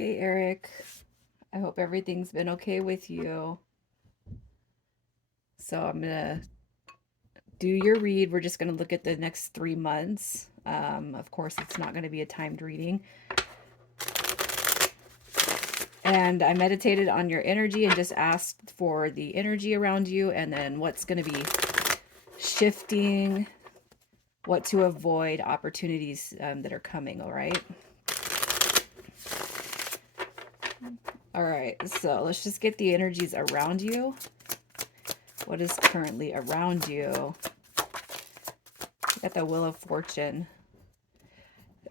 Hey Eric, I hope everything's been okay with you. So I'm gonna do your read. We're just gonna look at the next 3 months. Of course, it's not gonna be a timed reading. And I meditated on your energy and just asked for the energy around you and then what's gonna be shifting, what to avoid, opportunities that are coming, all right? All right, so let's just get the energies around you. What is currently around you? Got the Wheel of Fortune.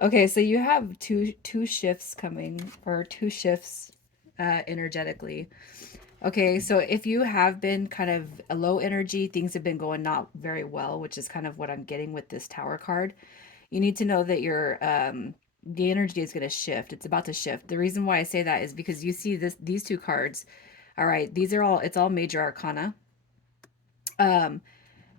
Okay, so you have two shifts coming, or two shifts energetically. Okay, so if you have been kind of a low energy, things have been going not very well, which is kind of what I'm getting with this Tower card. You need to know that the energy is going to shift. It's about to shift. The reason why I say that is because you see these two cards. All right, it's all major arcana. Um,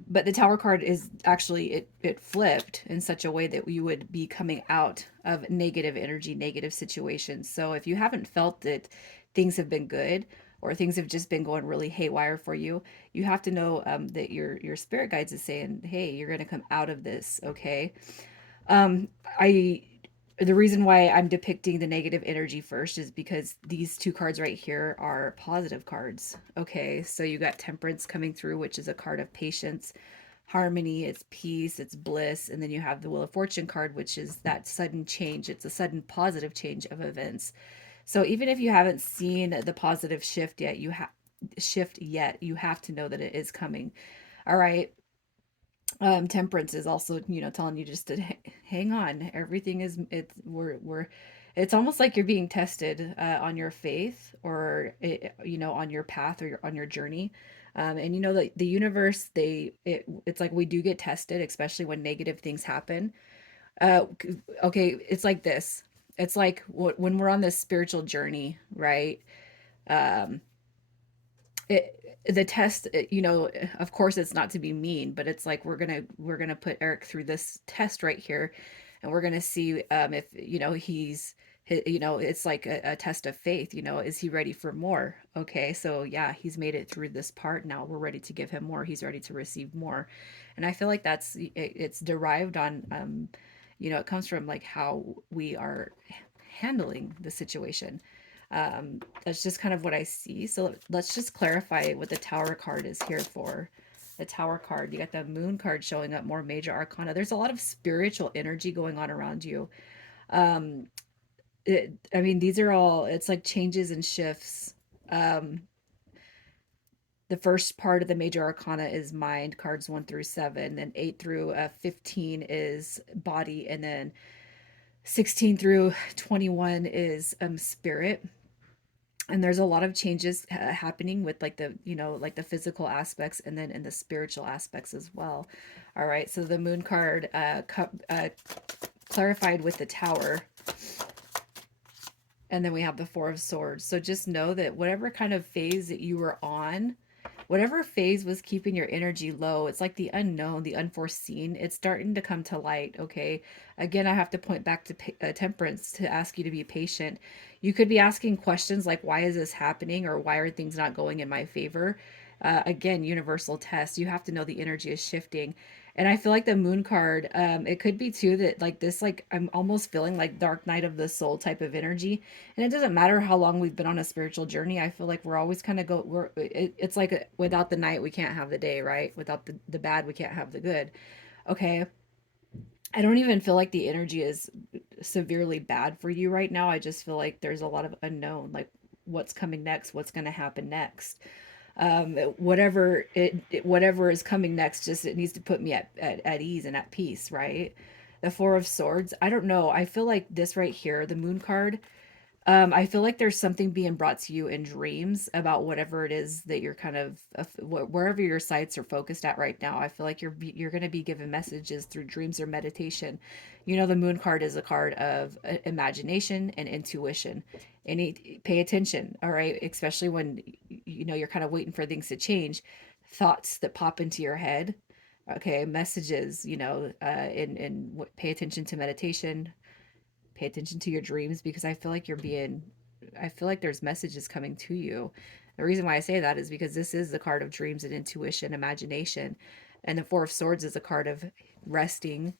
but the Tower card is actually it flipped in such a way that you would be coming out of negative energy, negative situations. So if you haven't felt that things have been good or things have just been going really haywire for you, you have to know that your spirit guides is saying, hey, you're going to come out of this. Okay. um I The reason why I'm depicting the negative energy first is because these two cards right here are positive cards. Okay, so you got Temperance coming through, which is a card of patience, harmony, it's peace, it's bliss, and then you have the Wheel of Fortune card, which is that sudden change. It's a sudden positive change of events. So even if you haven't seen the positive shift yet, you have to know that it is coming. All right. Temperance is also, telling you just to hang on. Everything is it's we're it's almost like you're being tested on your faith or on your path or on your journey. And you know that the universe, it's like we do get tested, especially when negative things happen. Okay, it's like this. It's like when we're on this spiritual journey, right? Um, the test, of course it's not to be mean, but it's like we're gonna put Eric through this test right here, and we're gonna see if it's like a test of faith. Is he ready for more? Okay, so yeah, he's made it through this part. Now we're ready to give him more. He's ready to receive more. And I feel like it's derived on it comes from like how we are handling the situation. That's just kind of what I see. So let's just clarify what the Tower card is here for. The Tower card, you got the Moon card showing up, more major arcana. There's a lot of spiritual energy going on around you. Um, I mean, these are all, it's like changes and shifts. Um, the first part of the major arcana is mind, cards 1 through 7, then 8 through 15 is body, and then 16 through 21 is spirit. And there's a lot of changes happening with like the physical aspects and then in the spiritual aspects as well. All right, so the Moon card clarified with the Tower, and then we have the Four of Swords. So just know that whatever kind of phase that you were on, whatever phase was keeping your energy low, it's like the unknown, the unforeseen, it's starting to come to light. Okay, again, I have to point back to Temperance to ask you to be patient. You could be asking questions like, why is this happening, or why are things not going in my favor? Again, universal test, you have to know the energy is shifting. And I feel like the Moon card, it could be too that like this, like I'm almost feeling like Dark Night of the Soul type of energy. And it doesn't matter how long we've been on a spiritual journey. I feel like we're always kind of it's like without the night we can't have the day, right? Without the bad we can't have the good. Okay, I don't even feel like the energy is severely bad for you right now. I just feel like there's a lot of unknown, like what's coming next, what's going to happen next. Whatever is coming next, just it needs to put me at ease and at peace, right? The Four of Swords, I don't know, I feel like this right here, the Moon card, I feel like there's something being brought to you in dreams about whatever it is that you're kind of wherever your sights are focused at right now. I feel like you're going to be given messages through dreams or meditation. The Moon card is a card of imagination and intuition. Pay attention, all right, especially when you're kind of waiting for things to change. Thoughts that pop into your head, okay, messages, and pay attention to meditation, pay attention to your dreams, because I feel like you're being I feel like there's messages coming to you. The reason why I say that is because this is the card of dreams and intuition, imagination. And the Four of Swords is a card of resting,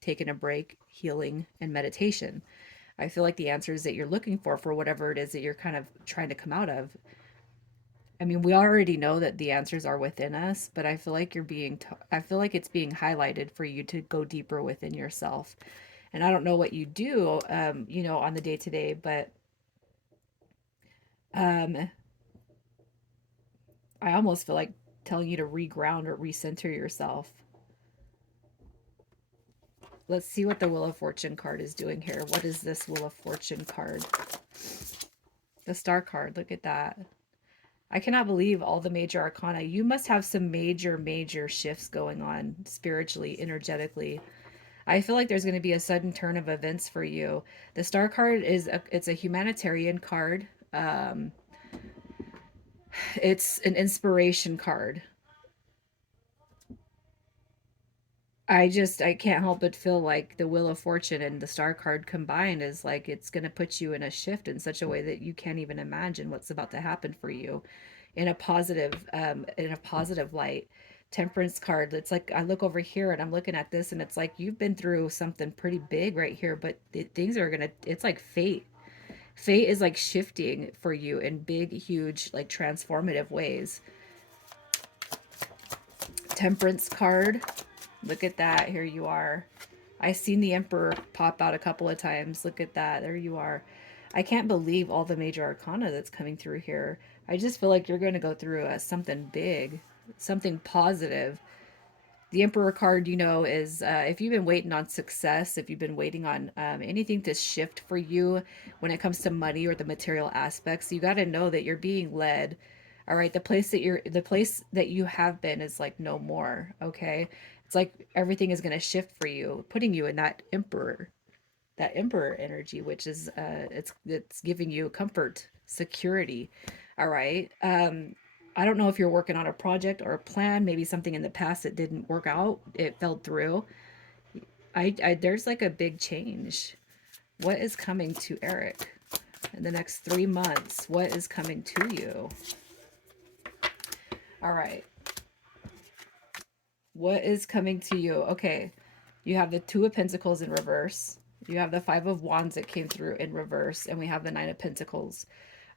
taking a break, healing, and meditation. I feel like the answers that you're looking for whatever it is that you're kind of trying to come out of. I mean, we already know that the answers are within us, but I feel like I feel like it's being highlighted for you to go deeper within yourself. And I don't know what you do, on the day to day, but um, I almost feel like telling you to reground or recenter yourself. Let's see what the Wheel of Fortune card is doing here. What is this Wheel of Fortune card? The Star card, look at that. I cannot believe all the major arcana. You must have some major, major shifts going on spiritually, energetically. I feel like there's going to be a sudden turn of events for you. The Star card it's a humanitarian card. Um, it's an inspiration card. I can't help but feel like the Wheel of Fortune and the Star card combined is like it's going to put you in a shift in such a way that you can't even imagine what's about to happen for you in a positive light. Temperance card. It's like I look over here and I'm looking at this and it's like you've been through something pretty big right here, but things are going to it's like fate. Fate is like shifting for you in big, huge, like transformative ways. Temperance card. Look at that. Here you are. I seen the Emperor pop out a couple of times. Look at that. There you are. I can't believe all the major arcana that's coming through here. I just feel like you're going to go through something big, something positive. The Emperor card, is if you've been waiting on success, if you've been waiting on anything to shift for you when it comes to money or the material aspects, you got to know that you're being led. All right, the place that you have been is like no more. Okay, it's like everything is going to shift for you, putting you in that emperor energy, which is it's giving you comfort, security. All right. I don't know if you're working on a project or a plan, maybe something in the past that didn't work out, it fell through. I there's like a big change. What is coming to Eric in the next 3 months? What is coming to you? All right. What is coming to you? Okay. You have the Two of Pentacles in reverse. You have the Five of Wands that came through in reverse, and we have the Nine of Pentacles.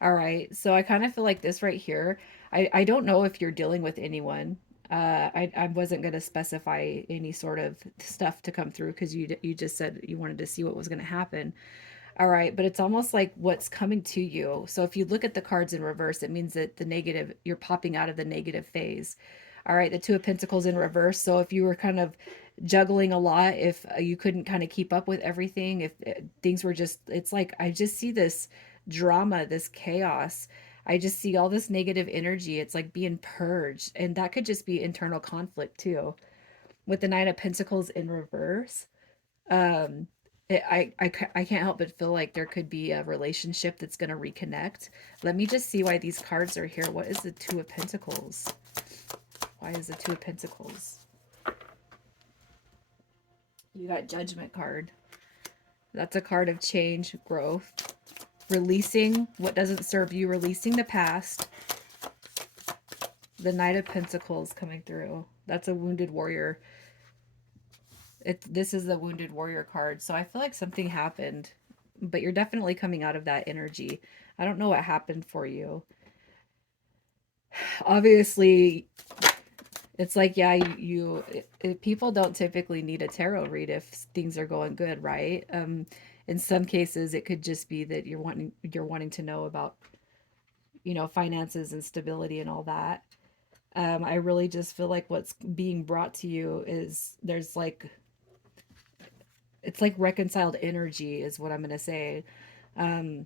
All right. So I kind of feel like this right here. I don't know if you're dealing with anyone. I wasn't going to specify any sort of stuff to come through because you just said you wanted to see what was going to happen. All right, but it's almost like what's coming to you. So if you look at the cards in reverse, it means that you're popping out of the negative phase. All right, the Two of Pentacles in reverse. So if you were kind of juggling a lot, if you couldn't kind of keep up with everything, if things were it's like I just see this drama, this chaos. I just see all this negative energy. It's like being purged. And that could just be internal conflict too. With the Nine of Pentacles in reverse, um I can't help but feel like there could be a relationship that's going to reconnect. Let me just see why these cards are here. What is the Two of Pentacles? Why is the Two of Pentacles? You got Judgment card. That's a card of change, growth, releasing what doesn't serve you, releasing the past. The Knight of Pentacles coming through. That's a wounded warrior. This is the wounded warrior card. So I feel like something happened, but you're definitely coming out of that energy. I don't know what happened for you. Obviously, it's like, yeah, people don't typically need a tarot read if things are going good, right? In some cases, it could just be that you're wanting to know about, finances and stability and all that. I really just feel like what's being brought to you is it's like reconciled energy is what I'm going to say. Um,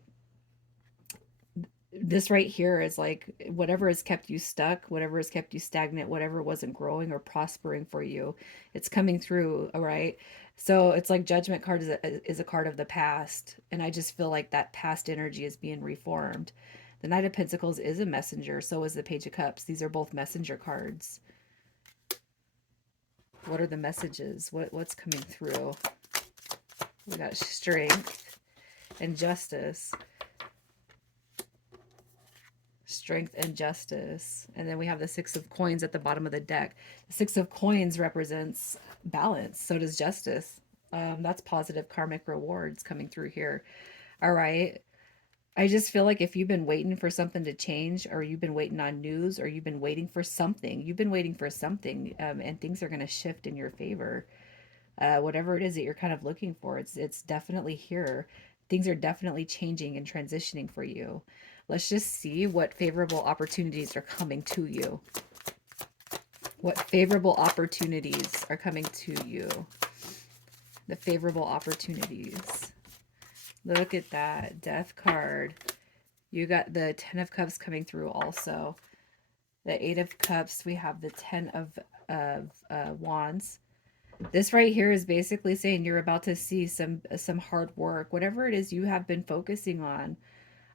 this right here is like whatever has kept you stuck, whatever has kept you stagnant, whatever wasn't growing or prospering for you, it's coming through. All right. So it's like Judgment card is a card of the past. And I just feel like that past energy is being reformed. The Knight of Pentacles is a messenger. So is the Page of Cups. These are both messenger cards. What are the messages? What's coming through? We got strength and justice. strength and justice. And then we have the Six of Coins at the bottom of the deck. The Six of Coins represents balance. So does justice. That's positive karmic rewards coming through here. All right. I just feel like if you've been waiting for something to change, or you've been waiting on news, or you've been waiting for something, and things are going to shift in your favor. Whatever it is that you're kind of looking for, it's definitely here. Things are definitely changing and transitioning for you. Let's just see what favorable opportunities are coming to you. What favorable opportunities are coming to you? The favorable opportunities. Look at that Death card. You got the Ten of Cups coming through also. The Eight of Cups. We have the Ten of Wands. This right here is basically saying you're about to see some hard work. Whatever it is you have been focusing on,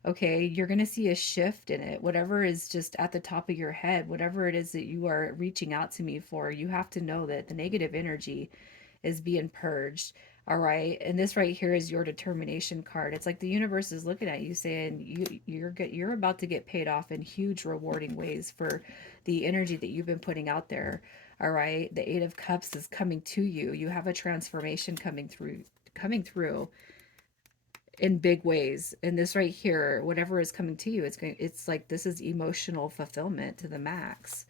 okay, you're going to see a shift in it. Whatever is just at the top of your head, whatever it is that you are reaching out to me for, you have to know that the negative energy is being purged. All right. And this right here is your determination card. It's like the universe is looking at you saying you're about to get paid off in huge rewarding ways for the energy that you've been putting out there. All right. The Eight of Cups is coming to you. You have a transformation coming through in big ways. And this right here, whatever is coming to you, it's like this is emotional fulfillment to the max.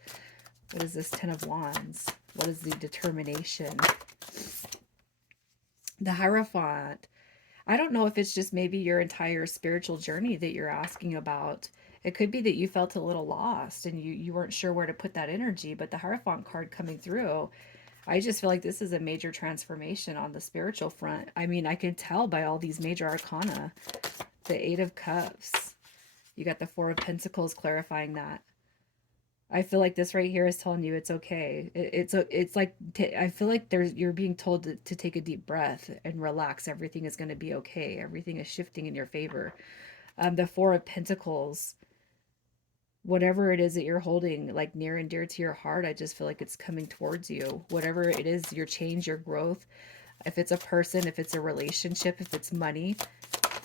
What is this Ten of Wands? What is the determination? The Hierophant. I don't know if it's just maybe your entire spiritual journey that you're asking about. It could be that you felt a little lost and you weren't sure where to put that energy, but the Hierophant card coming through, I just feel like this is a major transformation on the spiritual front. I mean, I can tell by all these major arcana. The Eight of Cups. You got the Four of Pentacles clarifying that. I feel like this right here is telling you it's okay. It's like I feel like you're being told to take a deep breath and relax. Everything is going to be okay. Everything is shifting in your favor. The Four of Pentacles, whatever it is that you're holding like near and dear to your heart, I just feel like it's coming towards you. Whatever it is, your change, your growth, if it's a person, if it's a relationship, if it's money,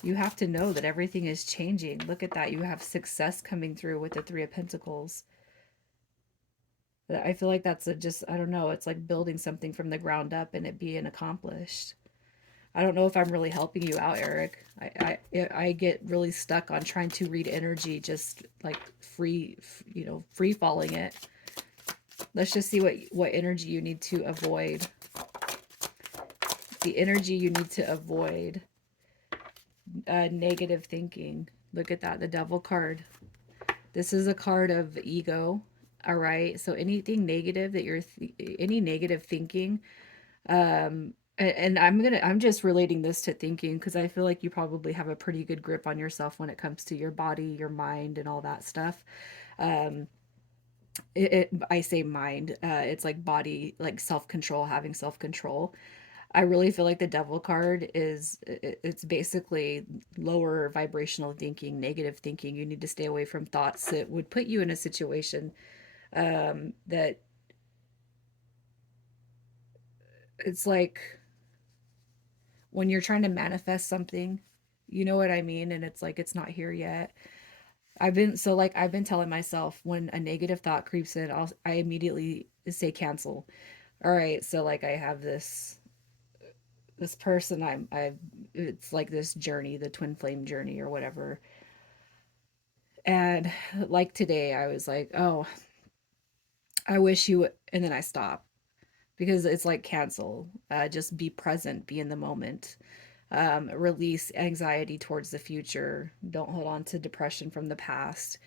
you have to know that everything is changing. Look at that. You have success coming through with the Three of Pentacles. I feel like that's just, I don't know, it's like building something from the ground up and it being accomplished. I don't know if I'm really helping you out, Eric. I get really stuck on trying to read energy, just like free falling it. Let's just see what energy you need to avoid. The energy you need to avoid. Negative thinking. Look at that, the Devil card. This is a card of ego. All right. So anything negative that any negative thinking, and I'm just relating this to thinking because I feel like you probably have a pretty good grip on yourself when it comes to your body, your mind, and all that stuff. Um, I say mind, it's like body, like self-control, having self-control. I really feel like the Devil card it's basically lower vibrational thinking, negative thinking. You need to stay away from thoughts that would put you in a situation that it's like when you're trying to manifest something, you know what I mean? And it's like it's not here yet. I've been telling myself when a negative thought creeps in, I immediately say cancel. All right, so like I have this person I it's like this journey, the twin flame journey or whatever. And like today I was like, "Oh, I wish you would," and then I stop because it's like cancel. Just be present, be in the moment. Release anxiety towards the future. Don't hold on to depression from the past.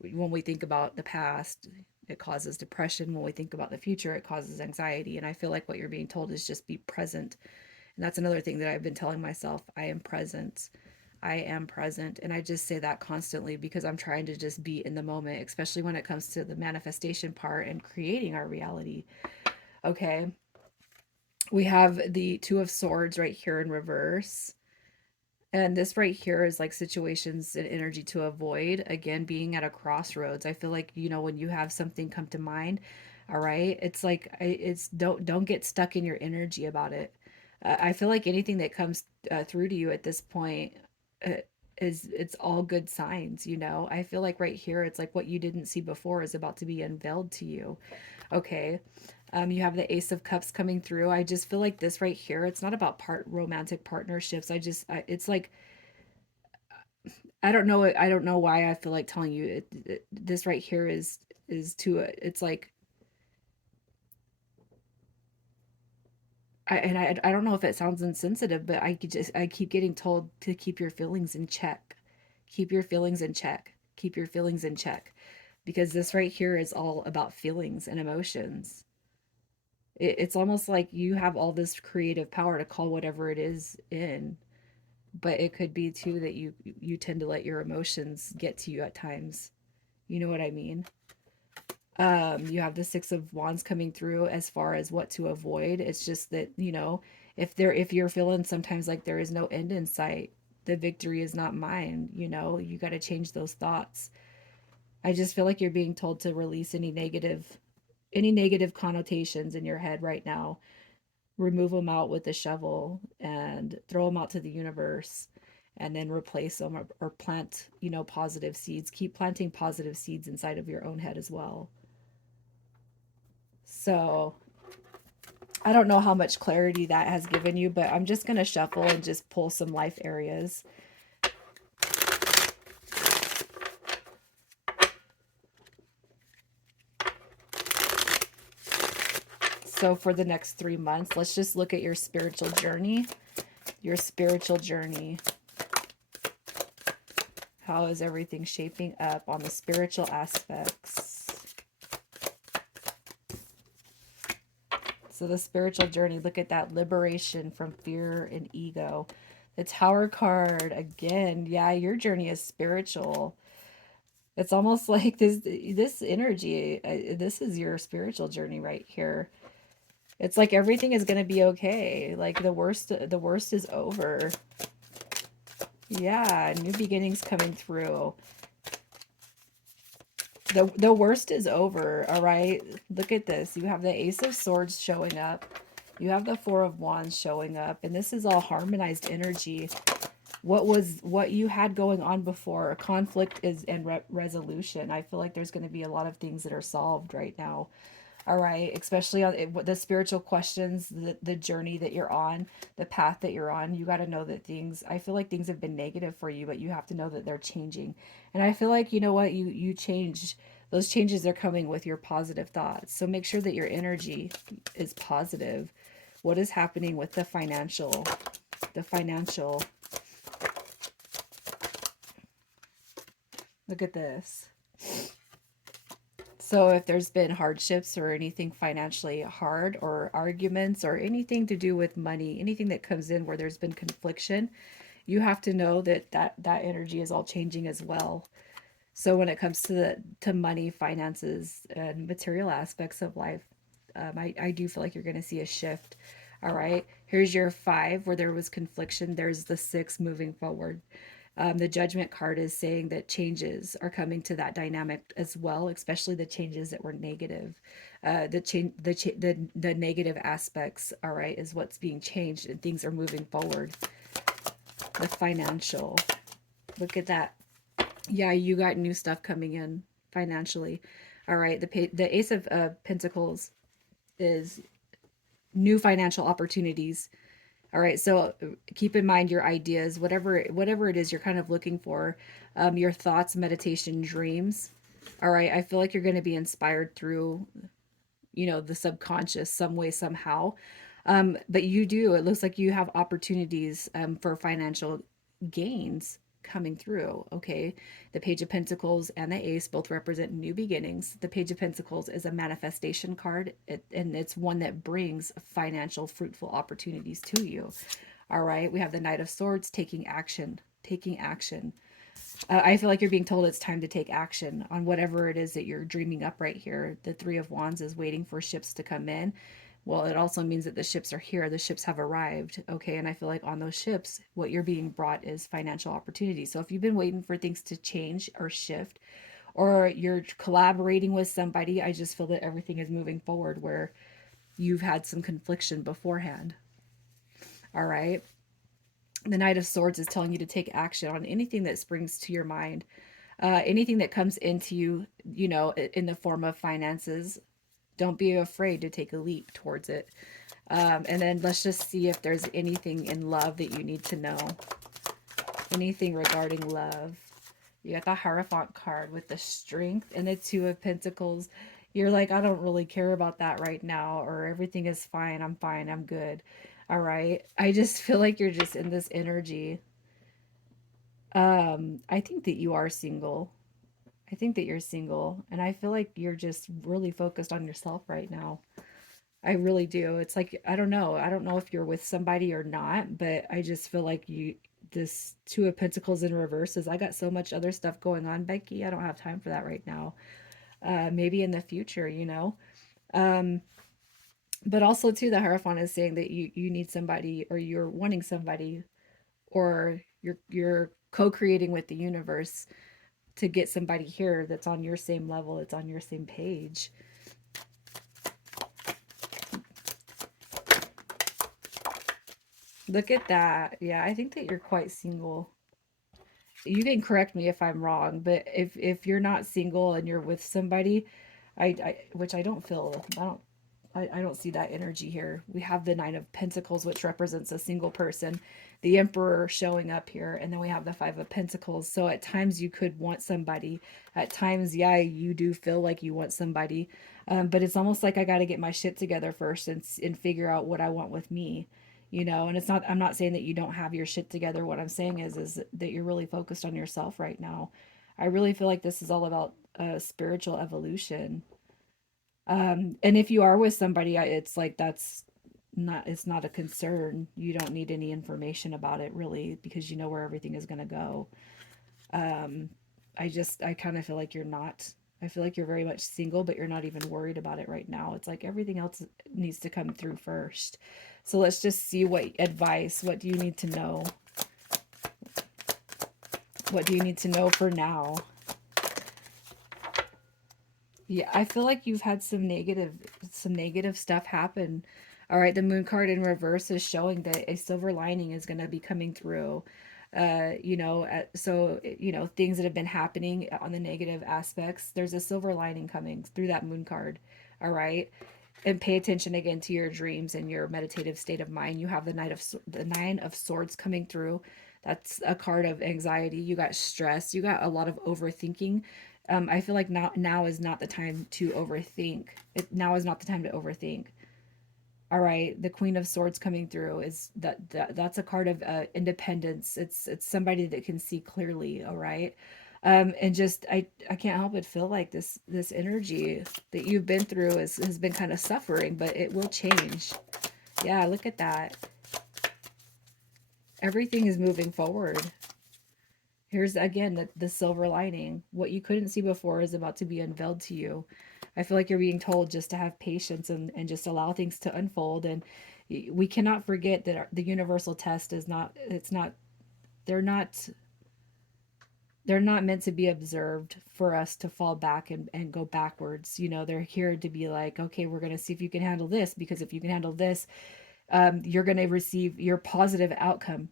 When we think about the past, it causes depression. When we think about the future, it causes anxiety. And I feel like what you're being told is just be present. And that's another thing that I've been telling myself. I am present. I am present. And I just say that constantly because I'm trying to just be in the moment, especially when it comes to the manifestation part and creating our reality. Okay. We have the Two of Swords right here in reverse. And this right here is like situations and energy to avoid. Again, being at a crossroads. I feel like, when you have something come to mind, all right, it's like it's don't get stuck in your energy about it. I feel like anything that comes through to you at this point, uh, it's all good signs, you know. I feel like right here it's like what you didn't see before is about to be unveiled to you. Okay. You have the Ace of Cups coming through. I just feel like this right here, it's not about romantic partnerships. It's like I don't know why I feel like telling you this right here is to it's like I don't know if it sounds insensitive, but I keep getting told to keep your feelings in check. Keep your feelings in check. Keep your feelings in check. Because this right here is all about feelings and emotions. It's almost like you have all this creative power to call whatever it is in, but it could be too that you tend to let your emotions get to you at times. You know what I mean? You have the Six of Wands coming through as far as what to avoid. It's just that, you know, if you're feeling sometimes like there is no end in sight, the victory is not mine, you know, you got to change those thoughts. I just feel like you're being told to release any negative connotations in your head right now. Remove them out with a shovel and throw them out to the universe and then replace them or plant, you know, positive seeds. Keep planting positive seeds inside of your own head as well. So I don't know how much clarity that has given you, but I'm just going to shuffle and just pull some life areas. So for the next 3 months, let's just look at your spiritual journey. Your spiritual journey. How is everything shaping up on the spiritual aspects? So the spiritual journey, look at that liberation from fear and ego. The Tower card again. Yeah, your journey is spiritual. It's almost like this energy, this is your spiritual journey right here. It's like everything is going to be okay. Like the worst is over. Yeah, new beginnings coming through. The worst is over, all right? Look at this. You have the Ace of Swords showing up. You have the Four of Wands showing up, and this is all harmonized energy. What you had going on before, conflict is and resolution. I feel like there's going to be a lot of things that are solved right now. All right, especially on the spiritual questions, the journey that you're on, the path that you're on. You got to know that I feel like things have been negative for you, but you have to know that they're changing. And I feel like, you know what, you change, those changes are coming with your positive thoughts. So make sure that your energy is positive. What is happening with the financial? The financial. Look at this. So if there's been hardships or anything financially hard or arguments or anything to do with money, anything that comes in where there's been confliction, you have to know that energy is all changing as well. So when it comes to to money, finances, and material aspects of life, I do feel like you're going to see a shift. All right, here's your 5 where there was confliction. There's the 6 moving forward. The Judgment card is saying that changes are coming to that dynamic as well, especially the changes that were negative. The negative aspects, all right, is what's being changed and things are moving forward. The financial, look at that. Yeah, you got new stuff coming in financially. All right, the Ace of Pentacles is new financial opportunities. All right, so keep in mind your ideas, whatever it is you're kind of looking for, your thoughts, meditation, dreams. All right, I feel like you're going to be inspired through, you know, the subconscious some way, somehow. But it looks like you have opportunities for financial gains coming through. Okay, the Page of Pentacles and the Ace both represent new beginnings. The Page of Pentacles is a manifestation card, and it's one that brings financial fruitful opportunities to you. All right, we have the Knight of Swords, taking action. Taking action. I feel like you're being told it's time to take action on whatever it is that you're dreaming up right here. The Three of Wands is waiting for ships to come in. Well, it also means that the ships are here. The ships have arrived. Okay. And I feel like on those ships, what you're being brought is financial opportunity. So if you've been waiting for things to change or shift, or you're collaborating with somebody, I just feel that everything is moving forward where you've had some confliction beforehand. All right. The Knight of Swords is telling you to take action on anything that springs to your mind, anything that comes into you, you know, in the form of finances. Don't be afraid to take a leap towards it. And then let's just see if there's anything in love that you need to know. Anything regarding love. You got the Hierophant card with the Strength and the Two of Pentacles. You're like, I don't really care about that right now, or everything is fine, I'm good. All right. I just feel like you're just in this energy. I think that you are single. I think that you're single, and I feel like you're just really focused on yourself right now. I really do. It's like, I don't know. I don't know if you're with somebody or not, but I just feel like this Two of Pentacles in reverse is, I got so much other stuff going on, Becky. I don't have time for that right now. Maybe in the future, you know? Um, but also too, the Hierophant is saying that you need somebody, or you're wanting somebody, or you're co-creating with the universe to get somebody here that's on your same level, it's on your same page. Look at that. Yeah, I think that you're quite single. You can correct me if I'm wrong, but if you're not single and you're with somebody, I which I don't feel, I don't see that energy here. We have the Nine of Pentacles, which represents a single person, the Emperor showing up here, and then we have the Five of Pentacles. So at times you could want somebody. At times, yeah, you do feel like you want somebody, but it's almost like I got to get my shit together first and figure out what I want with me, you know. And it's not, I'm not saying that you don't have your shit together. What I'm saying is that you're really focused on yourself right now. I really feel like this is all about spiritual evolution. And if you are with somebody, it's like that's not, it's not a concern. You don't need any information about it really, because you know where everything is going to go. Um, I kind of feel like you're not. I feel like you're very much single, but you're not even worried about it right now. It's like everything else needs to come through first. So let's just see what advice, what do you need to know? What do you need to know for now? Yeah, I feel like you've had some negative stuff happen. All right, the moon card in reverse is showing that a silver lining is going to be coming through. You know, you know, things that have been happening on the negative aspects, there's a silver lining coming through that moon card. All right. And pay attention again to your dreams and your meditative state of mind. You have the Nine of Swords coming through. That's a card of anxiety. You got stress. You got a lot of overthinking. I feel like now is not the time to overthink. Now is not the time to overthink. All right, the Queen of Swords coming through is that's a card of independence. It's somebody that can see clearly. All right, and just I can't help but feel like this energy that you've been through has been kind of suffering, but it will change. Yeah, look at that. Everything is moving forward. Here's again the silver lining. What you couldn't see before is about to be unveiled to you. I feel like you're being told just to have patience and just allow things to unfold. And we cannot forget that the universal test is not, it's not, they're not, they're not meant to be observed for us to fall back and go backwards. You know, they're here to be like, okay, we're going to see if you can handle this, because if you can handle this, you're going to receive your positive outcome.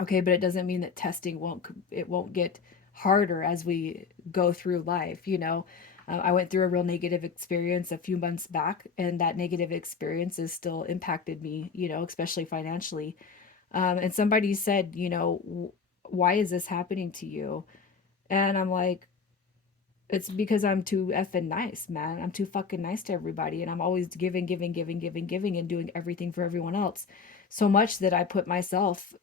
Okay, but it doesn't mean that testing won't get harder as we go through life, you know. I went through a real negative experience a few months back, and that negative experience has still impacted me, you know, especially financially. And somebody said, you know, why is this happening to you? And I'm like, it's because I'm too effing nice, man. I'm too fucking nice to everybody, and I'm always giving, giving, giving, giving, giving, and doing everything for everyone else. So much that I put myself,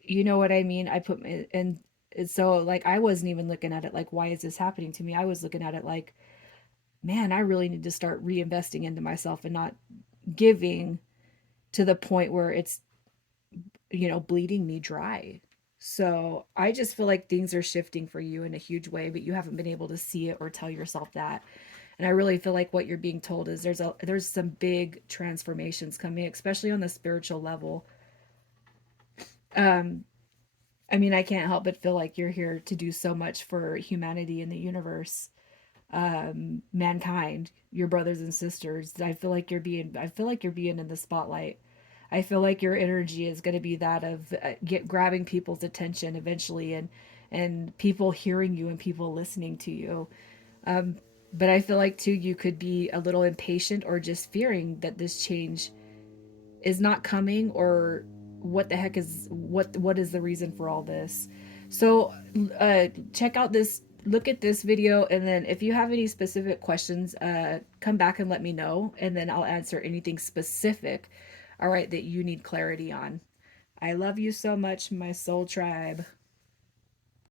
you know what I mean? I put my, and so like I wasn't even looking at it like, why is this happening to me? I was looking at it like, man, I really need to start reinvesting into myself and not giving to the point where it's, you know, bleeding me dry. So I just feel like things are shifting for you in a huge way, but you haven't been able to see it or tell yourself that. And I really feel like what you're being told is there's some big transformations coming, especially on the spiritual level. Um, I mean, I can't help but feel like you're here to do so much for humanity and the universe, mankind, your brothers and sisters. I feel like you're being in the spotlight. I feel like your energy is going to be that of grabbing people's attention eventually, and people hearing you and people listening to you. Um, but I feel like too you could be a little impatient or just fearing that this change is not coming, or what the heck is what is the reason for all this. So check out this, look at this video, and then if you have any specific questions, come back and let me know, and then I'll answer anything specific, all right, that you need clarity on. I love you so much, my soul tribe.